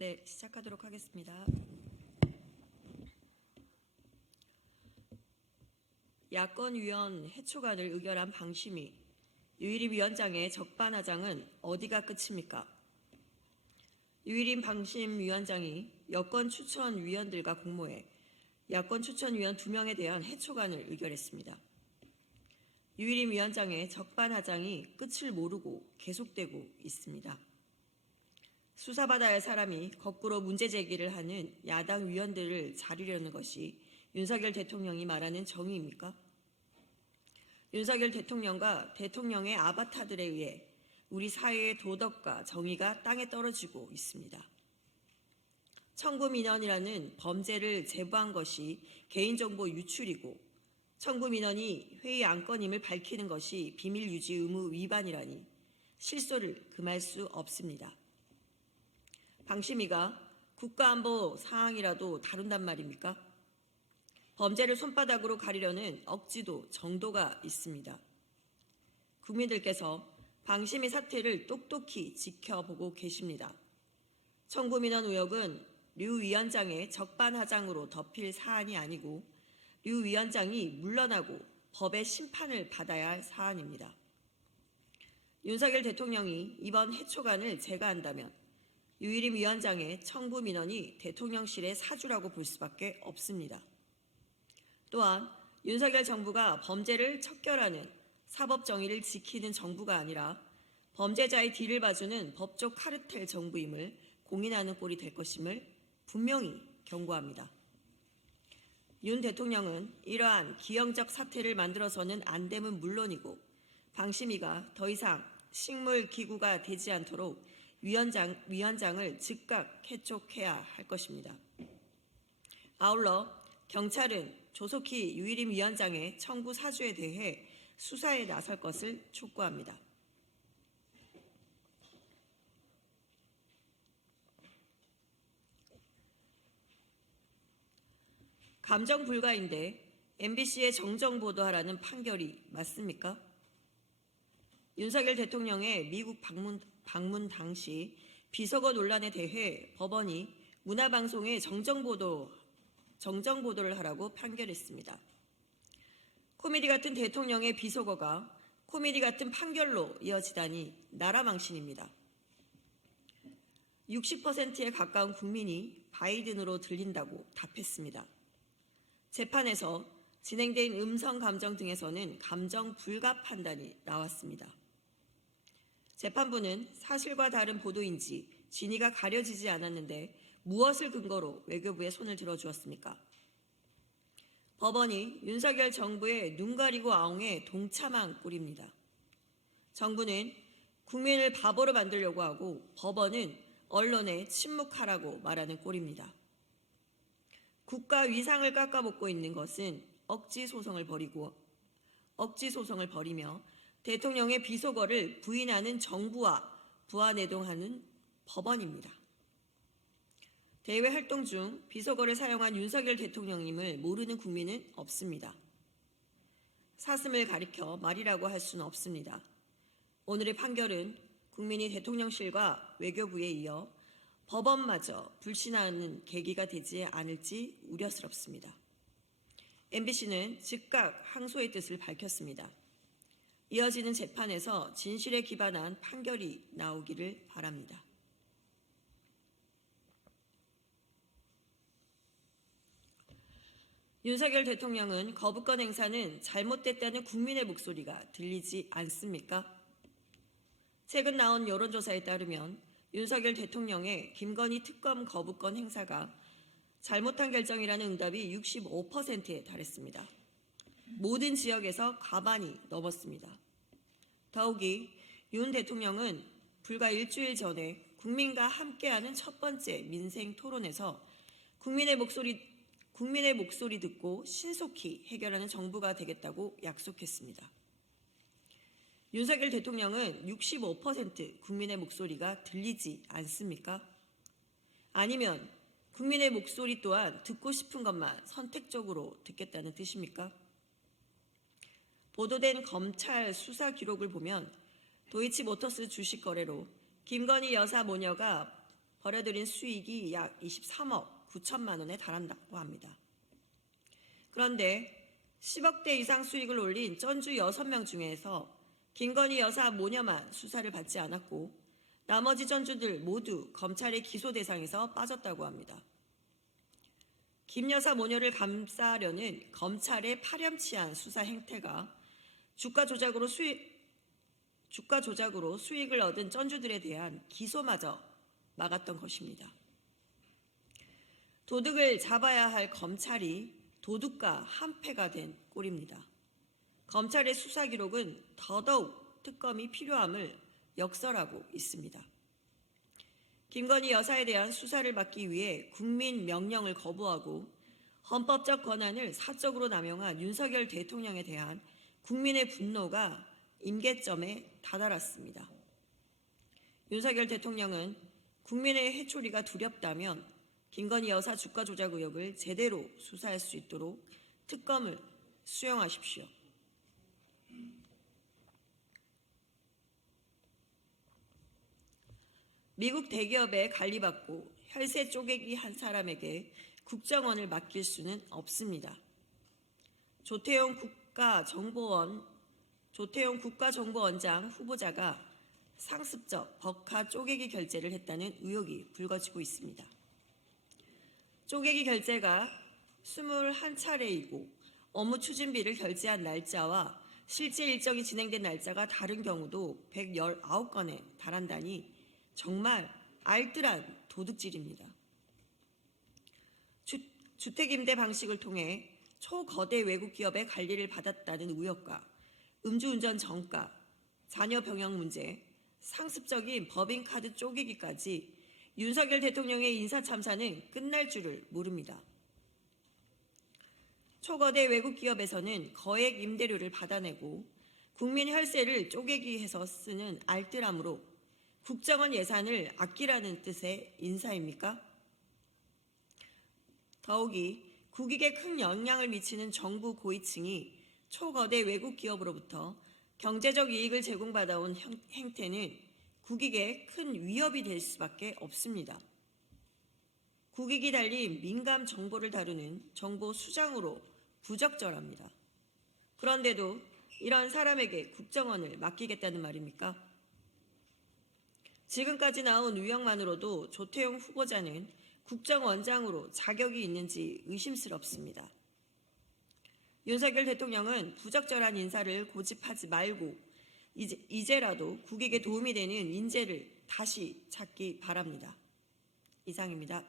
네, 시작하도록 하겠습니다. 야권위원 해초간을 의결한 방심위, 유일임 위원장의 적반하장은 어디가 끝입니까? 유일임 방심위원장이 여권 추천위원들과 공모해 야권 추천위원 2명에 대한 해초간을 의결했습니다. 유일임 위원장의 적반하장이 끝을 모르고 계속되고 있습니다. 수사받아야 할 사람이 거꾸로 문제 제기를 하는 야당 위원들을 자르려는 것이 윤석열 대통령이 말하는 정의입니까? 윤석열 대통령과 대통령의 아바타들에 의해 우리 사회의 도덕과 정의가 땅에 떨어지고 있습니다. 청구민원이라는 범죄를 제보한 것이 개인정보 유출이고 청구민원이 회의 안건임을 밝히는 것이 비밀유지 의무 위반이라니 실소를 금할 수 없습니다. 방심위가 국가안보 사항이라도 다룬단 말입니까? 범죄를 손바닥으로 가리려는 억지도 정도가 있습니다. 국민들께서 방심위 사태를 똑똑히 지켜보고 계십니다. 청구민원 의혹은 류 위원장의 적반하장으로 덮일 사안이 아니고 류 위원장이 물러나고 법의 심판을 받아야 할 사안입니다. 윤석열 대통령이 이번 해초간을 제거한다면 유일임 위원장의 청구 민원이 대통령실의 사주라고 볼 수밖에 없습니다. 또한 윤석열 정부가 범죄를 척결하는 사법 정의를 지키는 정부가 아니라 범죄자의 뒤를 봐주는 법적 카르텔 정부임을 공인하는 꼴이 될 것임을 분명히 경고합니다. 윤 대통령은 이러한 기형적 사태를 만들어서는 안 됨은 물론이고 방심위가 더 이상 식물기구가 되지 않도록 위원장을 즉각 해촉해야 할 것입니다. 아울러 경찰은 조속히 유일임 위원장의 청구 사주에 대해 수사에 나설 것을 촉구합니다. 감정 불가인데 MBC에 정정보도하라는 판결이 맞습니까? 윤석열 대통령의 미국 방문 당시 비서거 논란에 대해 법원이 문화방송에 정정보도를 하라고 판결했습니다. 코미디 같은 대통령의 비서거가 코미디 같은 판결로 이어지다니 나라 망신입니다. 60%에 가까운 국민이 바이든으로 들린다고 답했습니다. 재판에서 진행된 음성 감정 등에서는 감정 불가 판단이 나왔습니다. 재판부는 사실과 다른 보도인지 진위가 가려지지 않았는데 무엇을 근거로 외교부에 손을 들어주었습니까? 법원이 윤석열 정부의 눈 가리고 아웅에 동참한 꼴입니다. 정부는 국민을 바보로 만들려고 하고 법원은 언론에 침묵하라고 말하는 꼴입니다. 국가 위상을 깎아먹고 있는 것은 억지 소송을 벌이며 대통령의 비속어를 부인하는 정부와 부하내동하는 법원입니다. 대외 활동 중 비속어를 사용한 윤석열 대통령님을 모르는 국민은 없습니다. 사슴을 가리켜 말이라고 할 수는 없습니다. 오늘의 판결은 국민이 대통령실과 외교부에 이어 법원마저 불신하는 계기가 되지 않을지 우려스럽습니다. MBC는 즉각 항소의 뜻을 밝혔습니다. 이어지는 재판에서 진실에 기반한 판결이 나오기를 바랍니다. 윤석열 대통령은 거부권 행사는 잘못됐다는 국민의 목소리가 들리지 않습니까? 최근 나온 여론조사에 따르면 윤석열 대통령의 김건희 특검 거부권 행사가 잘못한 결정이라는 응답이 65%에 달했습니다. 모든 지역에서 과반이 넘었습니다. 더욱이 윤 대통령은 불과 일주일 전에 국민과 함께하는 첫 번째 민생 토론에서 국민의 목소리 듣고 신속히 해결하는 정부가 되겠다고 약속했습니다. 윤석열 대통령은 65% 국민의 목소리가 들리지 않습니까? 아니면 국민의 목소리 또한 듣고 싶은 것만 선택적으로 듣겠다는 뜻입니까? 보도된 검찰 수사 기록을 보면 도이치모터스 주식 거래로 김건희 여사 모녀가 벌어들인 수익이 약 23억 9천만 원에 달한다고 합니다. 그런데 10억대 이상 수익을 올린 전주 6명 중에서 김건희 여사 모녀만 수사를 받지 않았고 나머지 전주들 모두 검찰의 기소 대상에서 빠졌다고 합니다. 김 여사 모녀를 감싸려는 검찰의 파렴치한 수사 행태가 주가 조작으로 수익을 얻은 전주들에 대한 기소마저 막았던 것입니다. 도둑을 잡아야 할 검찰이 도둑과 한패가 된 꼴입니다. 검찰의 수사 기록은 더더욱 특검이 필요함을 역설하고 있습니다. 김건희 여사에 대한 수사를 막기 위해 국민 명령을 거부하고 헌법적 권한을 사적으로 남용한 윤석열 대통령에 대한 국민의 분노가 임계점에 다다랐습니다. 윤석열 대통령은 국민의 해초리가 두렵다면 김건희 여사 주가 조작 의혹을 제대로 수사할 수 있도록 특검을 수용하십시오. 미국 대기업에 관리받고 혈세 쪼개기 한 사람에게 국정원을 맡길 수는 없습니다. 조태용 국가정보원장 후보자가 상습적 법카 쪼개기 결제를 했다는 의혹이 불거지고 있습니다. 쪼개기 결제가 21차례이고 업무 추진비를 결제한 날짜와 실제 일정이 진행된 날짜가 다른 경우도 119건에 달한다니 정말 알뜰한 도둑질입니다. 주택임대 방식을 통해 초거대 외국 기업의 관리를 받았다는 의혹과 음주운전 전가, 자녀 병역 문제, 상습적인 법인카드 쪼개기까지 윤석열 대통령의 인사참사는 끝날 줄을 모릅니다. 초거대 외국 기업에서는 거액 임대료를 받아내고 국민 혈세를 쪼개기해서 쓰는 알뜰함으로 국정원 예산을 아끼라는 뜻의 인사입니까? 더욱이 국익에 큰 영향을 미치는 정부 고위층이 초거대 외국 기업으로부터 경제적 이익을 제공받아온 행태는 국익에 큰 위협이 될 수밖에 없습니다. 국익이 달린 민감 정보를 다루는 정보 수장으로 부적절합니다. 그런데도 이런 사람에게 국정원을 맡기겠다는 말입니까? 지금까지 나온 유형만으로도 조태용 후보자는 국정원장으로 자격이 있는지 의심스럽습니다. 윤석열 대통령은 부적절한 인사를 고집하지 말고 이제라도 국익에 도움이 되는 인재를 다시 찾기 바랍니다. 이상입니다.